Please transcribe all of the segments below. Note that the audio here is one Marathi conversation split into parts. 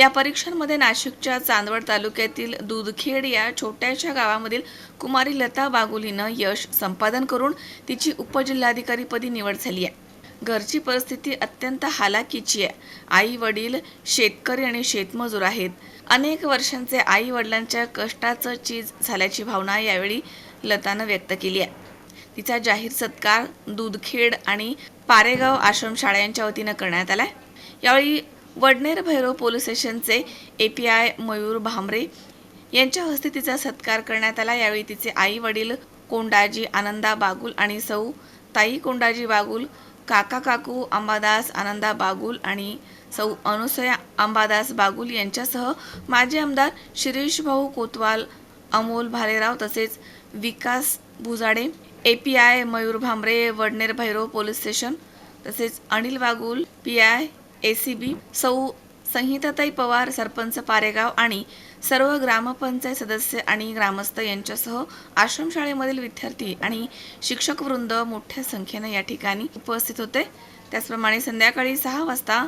या परीक्षांमध्ये नाशिकच्या चांदवड तालुक्यातील दूधखेड या छोट्याशा गावामधील कुमारी लता बागुल हिनं यश संपादन करून तिची उपजिल्हाधिकारीपदी निवड झाली आहे. घरची परिस्थिती अत्यंत हालाकीची आहे. आई वडील शेतकरी आणि शेतमजूर आहेत. अनेक वर्षांचे आई वडिलांच्या कष्टाचं चीज झाल्याची भावना यावेळी लतानं व्यक्त केली आहे. तिचा जाहीर सत्कार दूधखेड आणि पारेगाव आश्रमशाळा यांच्या वतीनं करण्यात आलाय. यावेळी वडनेर भैरव पोलीस स्टेशनचे A P I Mayur Bhamre यांच्या हस्ते तिचा सत्कार करण्यात आला. यावेळी तिचे आई वडील कोंडाजी आनंदा बागुल आणि सौ ताई कोंडाजी बागुल काका काकू अंबादास आनंदा बागुल आणि सौ अनुसया अंबादास बागुल यांच्यासह माजी आमदार शिरीष भाऊ कोतवाल अमोल भालेराव तसेच Vikas Bhujade A P I Mayur Bhambare Vadner Bhairav police station तसेच Anil Bagul P I A C B सौ संहिताताई पवार सरपंच पारेगाव आणि सर्व ग्रामपंचायत सदस्य आणि ग्रामस्थ यांच्यासह आश्रमशाळेमधील विद्यार्थी आणि शिक्षक वृंद मोठ्या संख्येने या ठिकाणी उपस्थित होते. त्याचप्रमाणे संध्याकाळी सहा वाजता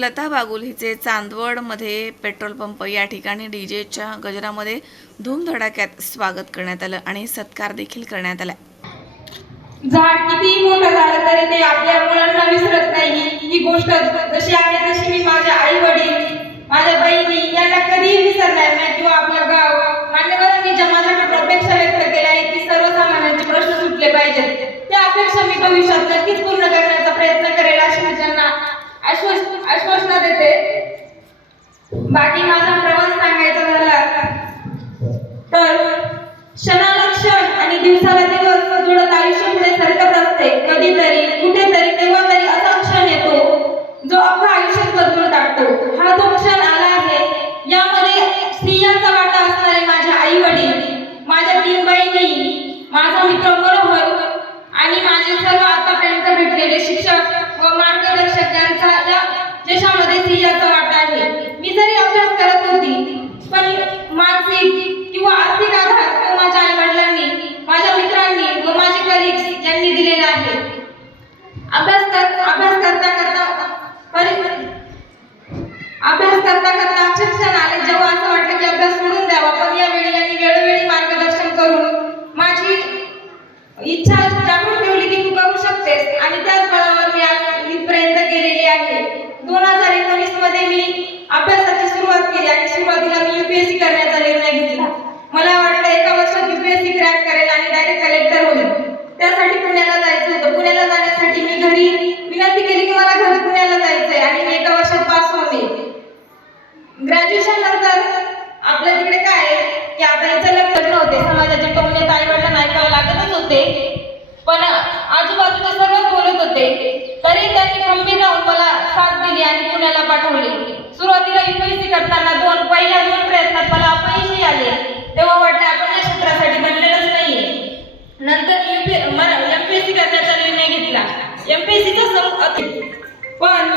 लता बागुल हिचे चांदवडमध्ये पेट्रोल पंप या ठिकाणी डीजेच्या गजरामध्ये धूमधडाक्यात स्वागत करण्यात आलं आणि सत्कार देखील करण्यात आला. झाड किती मोठं झालं तरी ते आपल्या मुलांना विसरत ही गोष्ट जशी आहे तशी मी माझ्या आई वडील माझ्या बहिणी यांना कधीही विसरणार नाही किंवा आपलं गाव मान्यवरांनी ज्या माझ्याकडे अपेक्षा व्यक्त केल्या आहेत की सर्वसामान्यांचे प्रश्न सुटले पाहिजेत. त्या अपेक्षा मी भविष्यात नक्कीच पूर्ण करण्याचा प्रयत्न करेल अशी मी त्यांना आश्वस आश्वासना देते. बाकी माझा प्रवास सांगायचा झाला तर क्षणाला क्षण आणि दिवसाला दिवस जोडत आयुष्य पुढे सरकत असते कधीतरी कुठेतरी केव्हा तरी असा क्षण येतो जो अख्खं आयुष्य बदलून टाकतो हा जो क्षण आला आहे यामध्ये स्त्रियांचा वाटा असणारे माझे आई वडील माझ्या तीन बहिणी माझा मित्र मनोहर आणि माझे सर्व आतापर्यंत भेटलेले शिक्षक व मार्गदर्शक यांचा या देशामध्ये स्त्रियांचा वाटा आहे मी जरी अभ्यास करत होती पण मानसिक किंवा आर्थिक आधार तो माझ्या आई वडिलांनी माझ्या मित्रांनी व माझे कलिग्स यांनी दिलेला आहे अभ्यास कर अभ्यास करता करता परि अभ्यास करता करता अक्षरशः आले. जेव्हा असं वाटलं की अभ्यास सोडून द्यावा पण यावेळी यांनी वेळोवेळी मार्गदर्शन करून माझी इच्छा जागृत ठेवली की तू करू शकतेस. आणि त्याच बळावर मी आज इथपर्यंत गेलेली आहे. दोन हजार एकोणीसमध्ये मी अभ्यासाची सुरुवात केली आणि सुरुवातीला मी युपीएससी करण्याचा निर्णय घेतला. मला वाटलं एका वर्षात युपीएससी क्रॅक करेल आणि डायरेक्ट कलेक्टर होईल. त्यासाठी पुण्याला जायचं पुण्याला जाण्यासाठी मी घरी विनंती केली की मला घरी पुण्याला जायचंय आणि मी एका वर्षात पास होणे ग्रॅज्युएशन नंतर आपल्या तिकडे काय आहे की आता हिचं लग्न होते समाजाचे टोमणे आई वडिलांना ऐकावे लागतच होते. पण आजूबाजूला सर्वच बोलत होते. तरी त्यांनी खंबीर राहून मला साथ दिली आणि पुण्याला पाठवले. सुरुवातीला युपीएससी करताना दोन पहिल्या दोन प्रयत्नात मला अपयशही आले. तेव्हा वाटलं आपण या क्षेत्रासाठी बनलेलंच नाहीये. नंतर एमपीएससी करण्याचा निर्णय घेतला. एमपीएससीचा पण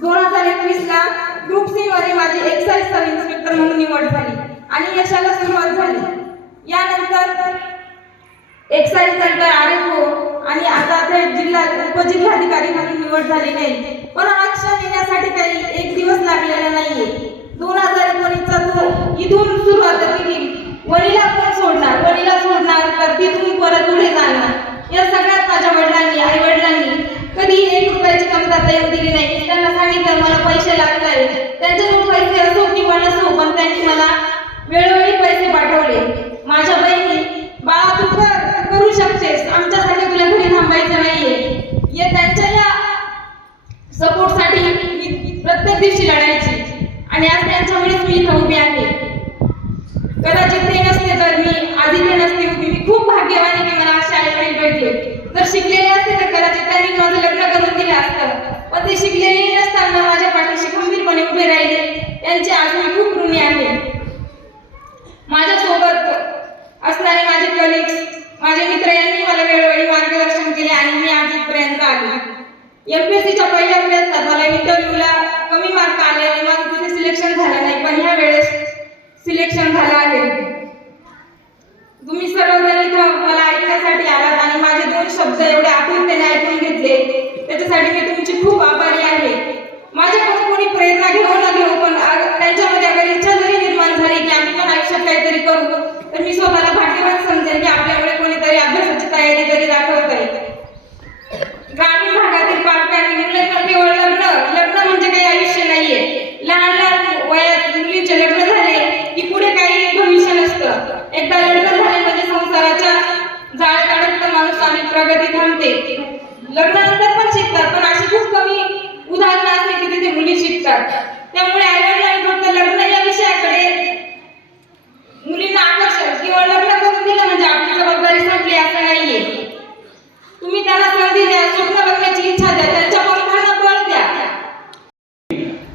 दोन हजार एकवीस ला ग्रुप सी मध्ये माझी एक्साईज सब इन्स्पेक्टर म्हणून निवड झाली आणि यशाला सुरुवात झाली. यानंतर excise centre R F O आणि आता ते जिल्हा उपजिल्हाधिकारी म्हणून निवड झाली नाही. पण आरक्षण येण्यासाठी काही एक दिवस लागलेला नाहीये. दोन हजार एकोणीसचा तो इथून सुरुवात केली. वणीला कोण सोडणार वणीला सोडणार तर तिथून परत पुढे जाणार. या सगळ्यात माझ्या वडिलांनी आई वडिलांनी कधी एक रुपयाची कमतरता येऊ दिली नाही. त्यांना सांगितलं मला पैसे लागत आहेत पैसे असो किंवा नसो पण त्यांनी मला वेळोवेळी पैसे पाठवले माझ्या बहिणी बाळा तू कर तू करू शकतेस आमच्यासाठी तुला घरी थांबायचं नाहीये या त्यांच्या या सपोर्टसाठी मी लढायची. आणि आज त्यांच्यामुळेच मी इथं उभी आहे. कदाचित ते नसते तर मी आधी ते नसते उभी. मी खूप भाग्यवान आहे की मला असे भेटले. जर शिकलेले असते तर कदाचित त्यांनी माझं लग्न करून दिलं असतं. पण ते शिकलेले नसताना माझ्या पाठीशी खंबीरपणे उभे राहिले त्यांचे आज मी खूप ऋणी आहे सिलेक्शन झालं आहे. तुम्ही सर्वजण इथं मला ऐकण्यासाठी आलात आणि माझे दोन शब्द एवढे आतुरतेने ऐकून घेतले. त्याच्यासाठी मी तुमची खूप आभारी आहे माझ्याकडून कोणी प्रेरणा घेऊ न घेऊ पण आ- त्यांच्यामध्ये अगर इच्छा जरी निर्माण झाली की आम्ही पण आयुष्यात काहीतरी करू तर मी स्वतःला भाग्यवान समजेन की आपल्यामुळे कोणीतरी अभ्यासाची तयारी तरी दाखवत आहे ग्रामीण भागातील पालकांनी मुलं केवळ लग्न लग्न म्हणजे काही आयुष्य नाहीये लहान लहान वयात मुलींचे लग्न झाले की पुढे काही भविष्य नसतं एकदा लग्न झाले म्हणजे संसाराच्या जाळ्यात अडकतं माणूस आणि प्रगती थांबते लग्नानंतर पण शिकतात पण अशी खूप कमी उदाहरणं असते की तिथे मुली शिकतात त्यामुळे आईवडिलांनी फक्त लग्न या विषयाकडे मुलींना आकर्षण किंवा लग्न करून दिलं म्हणजे आपली जबाबदारी संपली असं नाहीये. तुम्ही त्यांना संधी द्या स्वप्न बघण्याची इच्छा द्या त्यांच्या पंखांना बळ द्या.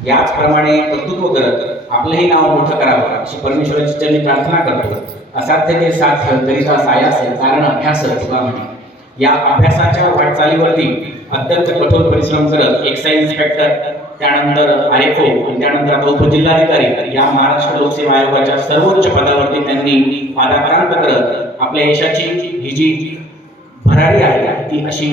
याचप्रमाणे कर्तृत्व करत आपलंही नाव मोठं करावं अशी परमेश्वराची चरणी प्रार्थना करतो. असाध्य ते साध्य करिता साया असेल कारण अभ्यास तुला म्हणे. या अभ्यासाच्या वाटचालीवरती अत्यंत कठोर परिश्रम करत एक्साईज इन्स्पेक्टर त्यानंतर आर एफ आणि त्यानंतर आता उपजिल्हाधिकारी. या महाराष्ट्र लोकसेवा आयोगाच्या सर्वोच्च पदावरती त्यांनी पादाक्रांत करत आपल्या यशाची ही जी भरारी आहे ती अशी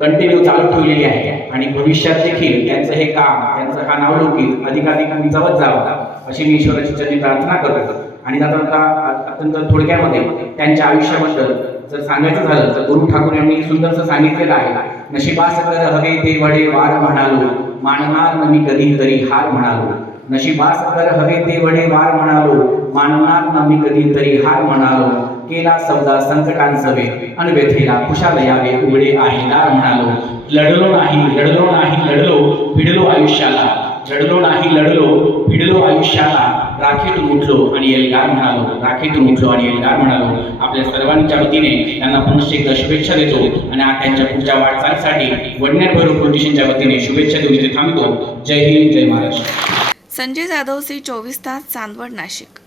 कंटिन्यू चालू ठेवलेली आहे. आणि भविष्यात देखील त्यांचं हे काम त्यांचं हा नावलौकिक अधिकाधिक उंचावत जावं अशी मी ईश्वराची चरणी प्रार्थना करतो. आणि आता आता अत्यंत थोडक्यामध्ये त्यांच्या आयुष्याबद्दल जर सांगायचं झालं तर गुरु ठाकूर यांनी सुंदरसं सांगितलेलं आहे. नशिबास कर हवे ते वडे वार म्हणालो. मानणार मी कधी तरी हार म्हणालो. नशिबास तर हवे ते वडे वार म्हणालो. मानणार न मी कधी तरी हार म्हणालो. केला समजा संकटांसवे व्यथेला खुशाल यावे उघडे आहे दार म्हणालो. लढलो नाही लढलो नाही लढलो भिडलो आयुष्याला. लढलो नाही लढलो भिडलो आयुष्याला. राखेतून उठलो आणि एल्गार म्हणालो. राखेतून उठलो आणि एल्गार म्हणालो. आपल्या सर्वांच्या वतीने त्यांना पुनश्च एकदा शुभेच्छा देतो आणि त्यांच्या पुढच्या वाटचालीसाठी वडनेर भैरव पोलिटिशियनच्या वतीने शुभेच्छा देऊन इथे थांबतो. जय हिंद जय महाराष्ट्र. संजय जाधव सी चोवीस तास चांदवड नाशिक.